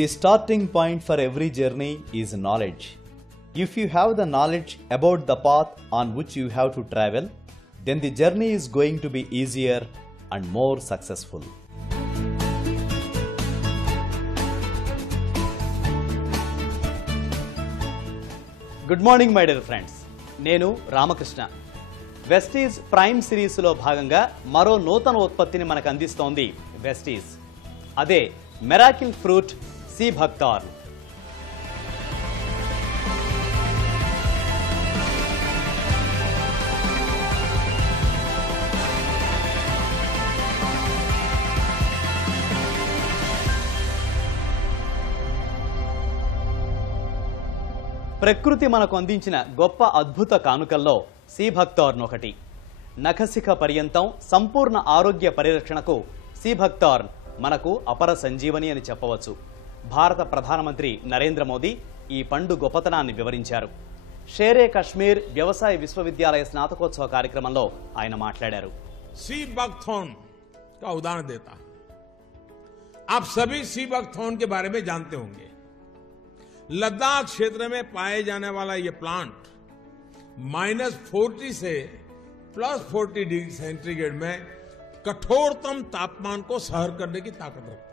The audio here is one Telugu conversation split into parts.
The starting point for every journey is knowledge. If you have the knowledge about the path on which you have to travel, then the journey is going to be easier and more successful. Good morning my dear friends, నేను రామకృష్ణ. వెస్టీజ్ ప్రైమ్ సిరీస్లో భాగంగా మరో నూతన ఉత్పత్తిని మనకు అందిస్తోంది వెస్టీజ్. అదే మిరాకిల్ ఫ్రూట్ సీ భక్తార్. ప్రకృతి మనకు అందించిన గొప్ప అద్భుత కానుకల్లో సీ భక్తార్న్ ఒకటి. నఖశిఖ పర్యంతం సంపూర్ణ ఆరోగ్య పరిరక్షణకు సీ భక్తార్న్ మనకు అపర సంజీవని అని చెప్పవచ్చు. భారత ప్రధానమంత్రి నరేంద్ర మోదీ ఈ పండు గొప్పతనాన్ని వివరించారు. షేరే కశ్మీర్ వ్యవసాయ విశ్వవిద్యాలయ స్నాతకోత్సవ కార్యక్రమంలో ఆయన మాట్లాడారు. सी बकथॉर्न का उदाहरण देता हूं. आप सभी सी बकथॉर्न के बारे में जानते होंगे. लद्दाख क्षेत्र में पाए जाने वाला यह प्लांट -40 से +40 डिग्री सेंटीग्रेड में कठोरतम तापमान को सहन करने की ताकत रखता है.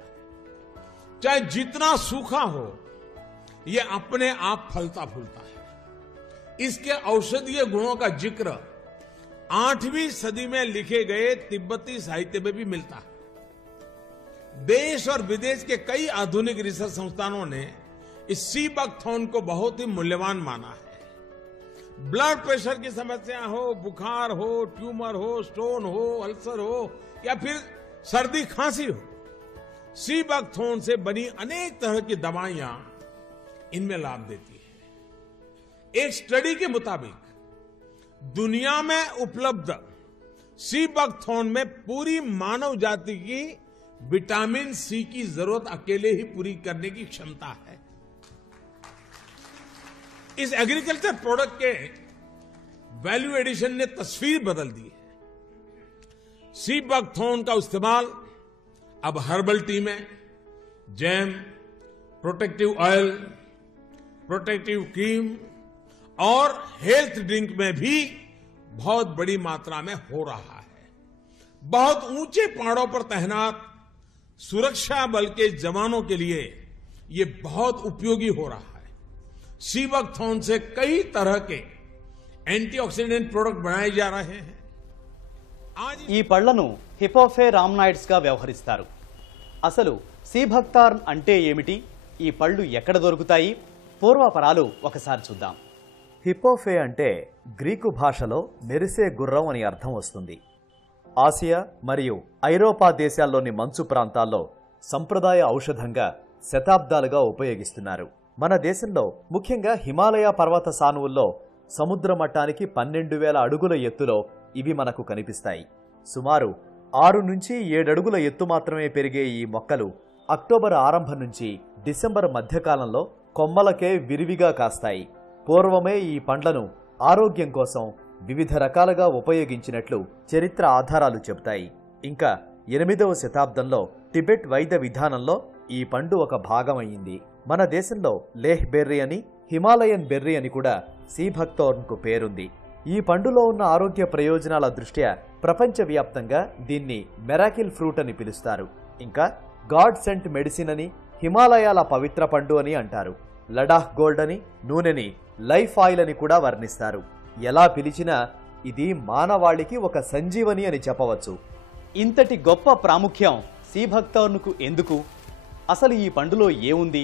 चाहे जितना सूखा हो, यह अपने आप फलता फूलता है. इसके औषधीय गुणों का जिक्र 8वीं सदी में लिखे गए तिब्बती साहित्य में भी मिलता है. देश और विदेश के कई आधुनिक रिसर्च संस्थानों ने इस सी बकथॉर्न को बहुत ही मूल्यवान माना है. ब्लड प्रेशर की समस्या हो, बुखार हो, ट्यूमर हो, स्टोन हो, अल्सर हो या फिर सर्दी खांसी हो, सी बकथॉर्न से बनी अनेक तरह की दवाइयां इनमें लाभ देती है. एक स्टडी के मुताबिक दुनिया में उपलब्ध सी बकथॉर्न में पूरी मानव जाति की विटामिन सी की जरूरत अकेले ही पूरी करने की क्षमता है. इस एग्रीकल्चर प्रोडक्ट के वैल्यू एडिशन ने तस्वीर बदल दी है. सी बकथॉर्न का इस्तेमाल अब हर्बल टी में, jam, protective oil, protective cream और हेल्थ ड्रिंक में भी बहुत बड़ी मात्रा में हो रहा है. बहुत ऊंचे पहाड़ों पर तैनात सुरक्षा बल के जवानों के लिए ये बहुत उपयोगी हो रहा है. सी बकथॉर्न से कई तरह के एंटीऑक्सीडेंट प्रोडक्ट बनाए जा रहे हैं. ఈ పళ్లను హిపోఫే రామ్నాయిడ్స్ గా వ్యవహరిస్తారు. అసలు సీ భక్తార్న్ అంటే ఏమిటి, ఈ పళ్ళు ఎక్కడ దొరుకుతాయి, పూర్వపరాలు ఒకసారి చూద్దాం. హిపోఫే అంటే గ్రీకు భాషలో మెరిసే గుర్రం అని అర్థం వస్తుంది. ఆసియా మరియు ఐరోపా దేశాల్లోని మంచు ప్రాంతాల్లో సంప్రదాయ ఔషధంగా శతాబ్దాలుగా ఉపయోగిస్తున్నారు. మన దేశంలో ముఖ్యంగా హిమాలయ పర్వత సానువుల్లో సముద్ర మట్టానికి 12,000 అడుగుల ఎత్తులో ఇవి మనకు కనిపిస్తాయి. సుమారు 6 నుంచి 7 అడుగుల ఎత్తు మాత్రమే పెరిగే ఈ మొక్కలు అక్టోబర్ ఆరంభం నుంచి డిసెంబర్ మధ్యకాలంలో కొమ్మలకే విరివిగా కాస్తాయి. పూర్వమే ఈ పండ్లను ఆరోగ్యం కోసం వివిధ రకాలుగా ఉపయోగించినట్లు చరిత్ర ఆధారాలు చెబుతాయి. ఇంకా 8వ శతాబ్దంలో టిబెట్ వైద్య విధానంలో ఈ పండు ఒక భాగమయ్యింది. మన దేశంలో లేహ్ బెర్రీ అని, హిమాలయన్ బెర్రీ అని కూడా సీ భక్తార్న్కు పేరుంది. ఈ పండులో ఉన్న ఆరోగ్య ప్రయోజనాల దృష్ట్యా ప్రపంచవ్యాప్తంగా దీన్ని మిరాకిల్ ఫ్రూట్ అని పిలుస్తారు. ఇంకా గాడ్ సెంట్ మెడిసిన్ అని, హిమాలయాల పవిత్ర పండు అని అంటారు. లడాఖ్ గోల్డ్ అని, నూనెని లైఫ్ ఆయిల్ అని కూడా వర్ణిస్తారు. ఎలా పిలిచినా ఇది మానవాళికి ఒక సంజీవని అని చెప్పవచ్చు. ఇంతటి గొప్ప ప్రాముఖ్యం సీ భక్తార్న్కు ఎందుకు? అసలు ఈ పండులో ఏముంది?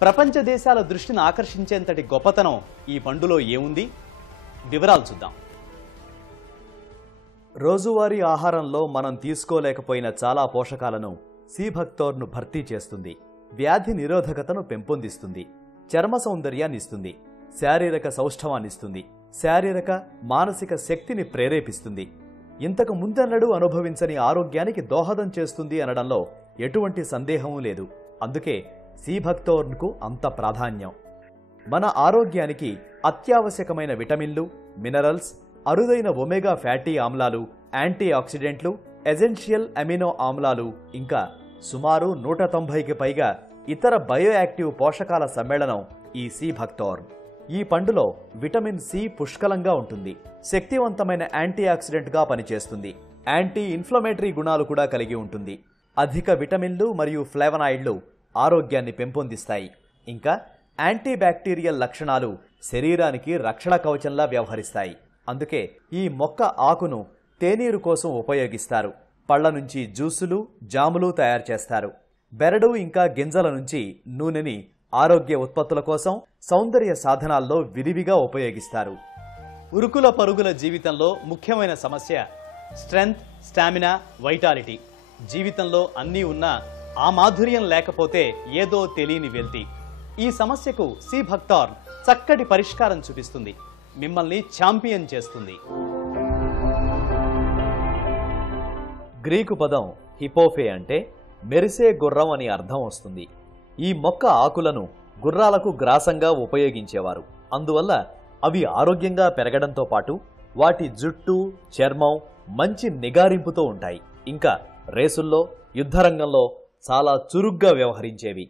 ప్రపంచ దేశాల దృష్టిని ఆకర్షించేంతటి గొప్పతనం ఈ పండులో ఏముంది? వివరాలు చూద్దాం. రోజువారీ ఆహారంలో మనం తీసుకోలేకపోయిన చాలా పోషకాలను సీ భక్తార్న్ భర్తీ చేస్తుంది. వ్యాధి నిరోధకతను పెంపొందిస్తుంది, చర్మ సౌందర్యాన్ని ఇస్తుంది, శారీరక సౌష్ఠవాన్నిస్తుంది, శారీరక మానసిక శక్తిని ప్రేరేపిస్తుంది. ఇంతకు ముందెన్నడూ అనుభవించని ఆరోగ్యానికి దోహదం చేస్తుంది అనడంలో ఎటువంటి సందేహమూ లేదు. అందుకే సీ భక్తార్న్కు అంత ప్రాధాన్యం. మన ఆరోగ్యానికి అత్యావశ్యకమైన విటమిన్లు, మినరల్స్, అరుదైన ఒమేగా ఫ్యాటీ ఆమ్లాలు, యాంటీ ఆక్సిడెంట్లు, ఎసెన్షియల్ అమినో ఆమ్లాలు, ఇంకా సుమారు 190కి పైగా ఇతర బయోయాక్టివ్ పోషకాల సమ్మేళనం ఈ సి భక్తోర్న్. ఈ పండులో విటమిన్ సి పుష్కలంగా ఉంటుంది. శక్తివంతమైన యాంటీ ఆక్సిడెంట్గా పనిచేస్తుంది. యాంటీ ఇన్ఫ్లమేటరీ గుణాలు కూడా కలిగి ఉంటుంది. అధిక విటమిన్లు మరియు ఫ్లేవనాయిడ్లు ఆరోగ్యాన్ని పెంపొందిస్తాయి. ఇంకా యాంటీ బ్యాక్టీరియల్ లక్షణాలు శరీరానికి రక్షణ కవచంలా వ్యవహరిస్తాయి. అందుకే ఈ మొక్క ఆకును తేనీరు కోసం ఉపయోగిస్తారు. పళ్ల నుంచి జ్యూసులు, జాములు తయారు చేస్తారు. బెరడు ఇంకా గింజల నుంచి నూనెని ఆరోగ్య ఉత్పత్తుల కోసం సౌందర్య సాధనాల్లో విరివిగా ఉపయోగిస్తారు. ఉరుకుల పరుగుల జీవితంలో ముఖ్యమైన సమస్య స్ట్రెంగ్త్, స్టామినా, వైటాలిటీ. జీవితంలో అన్నీ ఉన్నా ఆ మాధుర్యం లేకపోతే ఏదో తెలియని వెల్తి. ఈ సమస్యకు సి భక్తోర్న్ చక్కటి పరిష్కారం చూపిస్తుంది. మిమ్మల్ని ఛాంపియన్ చేస్తుంది. గ్రీకు పదం హిపోఫే అంటే మెరిసే గుర్రం అని అర్థం వస్తుంది. ఈ మొక్క ఆకులను గుర్రాలకు గ్రాసంగా ఉపయోగించేవారు. అందువల్ల అవి ఆరోగ్యంగా పెరగడంతో పాటు వాటి జుట్టు, చర్మం మంచి నిగారింపుతో ఉంటాయి. ఇంకా రేసుల్లో, యుద్ధరంగంలో చాలా చురుగ్గా వ్యవహరించేవి.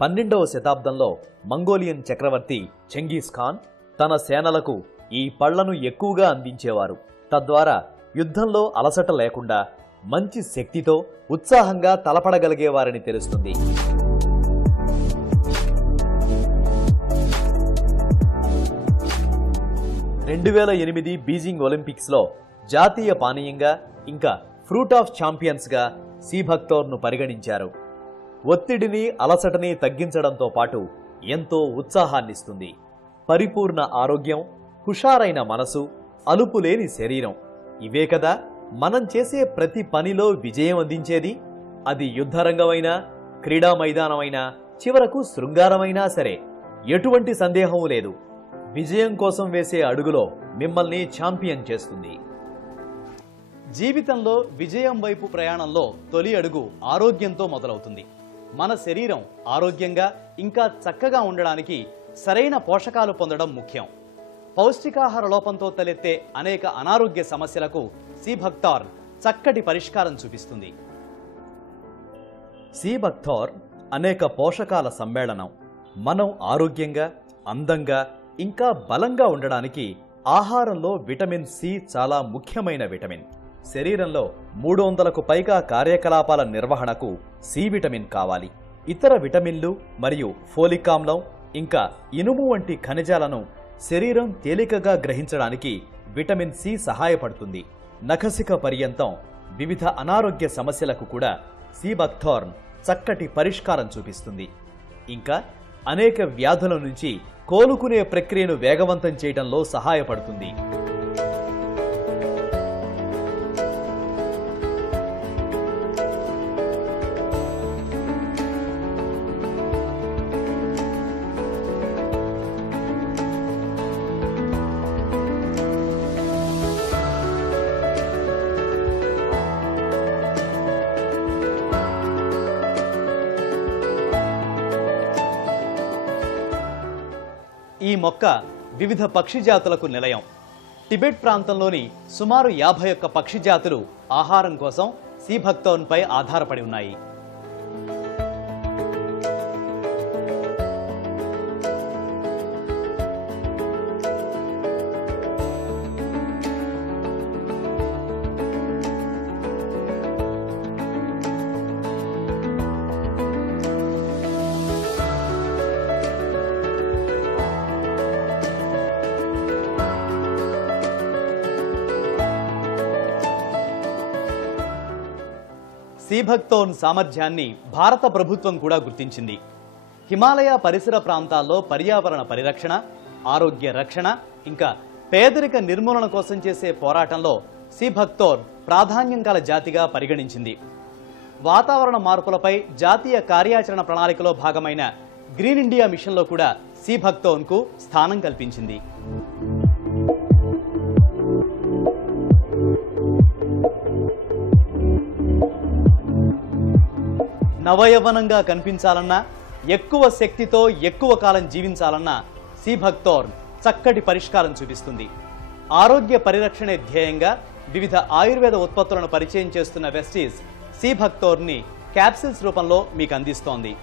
12వ శతాబ్దంలో మంగోలియన్ చక్రవర్తి చెంగీస్ ఖాన్ తన సేనలకు ఈ పళ్లను ఎక్కువగా అందించేవారు. తద్వారా యుద్ధంలో అలసట లేకుండా మంచి శక్తితో ఉత్సాహంగా తలపడగలిగేవారని తెలుస్తుంది. బీజింగ్ ఒలింపిక్స్లో జాతీయ పానీయంగా ఇంకా ఫ్రూట్ ఆఫ్ ఛాంపియన్స్గా సి భక్తోర్న్ను పరిగణించారు. ఒత్తిడిని, అలసటని తగ్గించడంతో పాటు ఎంతో ఉత్సాహాన్నిస్తుంది. పరిపూర్ణ ఆరోగ్యం, హుషారైన మనసు, అలుపులేని శరీరం, ఇవే కదా మనం చేసే ప్రతి పనిలో విజయం అందించేది. అది యుద్ధరంగమైనా, క్రీడా మైదానమైనా, చివరకు శృంగారమైనా సరే ఎటువంటి సందేహం లేదు. విజయం కోసం వేసే అడుగులో మిమ్మల్ని ఛాంపియన్ చేస్తుంది. జీవితంలో విజయం వైపు ప్రయాణంలో తొలి అడుగు ఆరోగ్యంతో మొదలవుతుంది. మన శరీరం ఆరోగ్యంగా ఇంకా చక్కగా ఉండడానికి సరైన పోషకాలు పొందడం ముఖ్యం. పౌష్టికాహార లోపంతో తలెత్తే అనేక అనారోగ్య సమస్యలకు సి భక్తోర్న్ చక్కటి పరిష్కారం చూపిస్తుంది. సి భక్తోర్న్ అనేక పోషకాల సమ్మేళనం. మనం ఆరోగ్యంగా, అందంగా ఇంకా బలంగా ఉండడానికి ఆహారంలో విటమిన్ సి చాలా ముఖ్యమైన విటమిన్. శరీరంలో 300కు పైగా కార్యకలాపాల నిర్వహణకు సి విటమిన్ కావాలి. ఇతర విటమిన్లు మరియు ఫోలిక్ ఆమ్లం ఇంకా ఇనుము వంటి ఖనిజాలను శరీరం తేలికగా గ్రహించడానికి విటమిన్ సి సహాయపడుతుంది. నఖశిఖ పర్యంతం వివిధ అనారోగ్య సమస్యలకు కూడా సి భక్తోర్న్ చక్కటి పరిష్కారం చూపిస్తుంది. ఇంకా అనేక వ్యాధుల నుంచి కోలుకునే ప్రక్రియను వేగవంతం చేయడంలో సహాయపడుతుంది. ఈ మొక్క వివిధ పక్షి జాతులకు నిలయం. టిబెట్ ప్రాంతంలోని సుమారు 51 పక్షి జాతులు ఆహారం కోసం సి భక్తోర్న్పై ఆధారపడి ఉన్నాయి. సి భక్తోర్న్ సామర్థ్యాన్ని భారత ప్రభుత్వం కూడా గుర్తించింది. హిమాలయ పరిసర ప్రాంతాల్లో పర్యావరణ పరిరక్షణ, ఆరోగ్య రక్షణ ఇంకా పేదరిక నిర్మూలన కోసం చేసే పోరాటంలో సి భక్తోర్న్ ప్రాధాన్యం గల జాతిగా పరిగణించింది. వాతావరణ మార్పులపై జాతీయ కార్యాచరణ ప్రణాళికలో భాగమైన గ్రీన్ ఇండియా మిషన్లో కూడా సి భక్తోర్న్కు స్థానం కల్పించింది. నవయవనంగా కనిపించాలన్నా, ఎక్కువ శక్తితో ఎక్కువ కాలం జీవించాలన్నా సి భక్తోర్న్ చక్కటి పరిష్కారం చూపిస్తుంది. ఆరోగ్య పరిరక్షణే ధ్యేయంగా వివిధ ఆయుర్వేద ఉత్పత్తులను పరిచయం చేస్తున్న వెస్టీస్ సి భక్తోర్న్ని క్యాప్సిల్స్ రూపంలో మీకు అందిస్తోంది.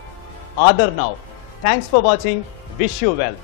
Order now. Thanks for watching. Wish you wealth.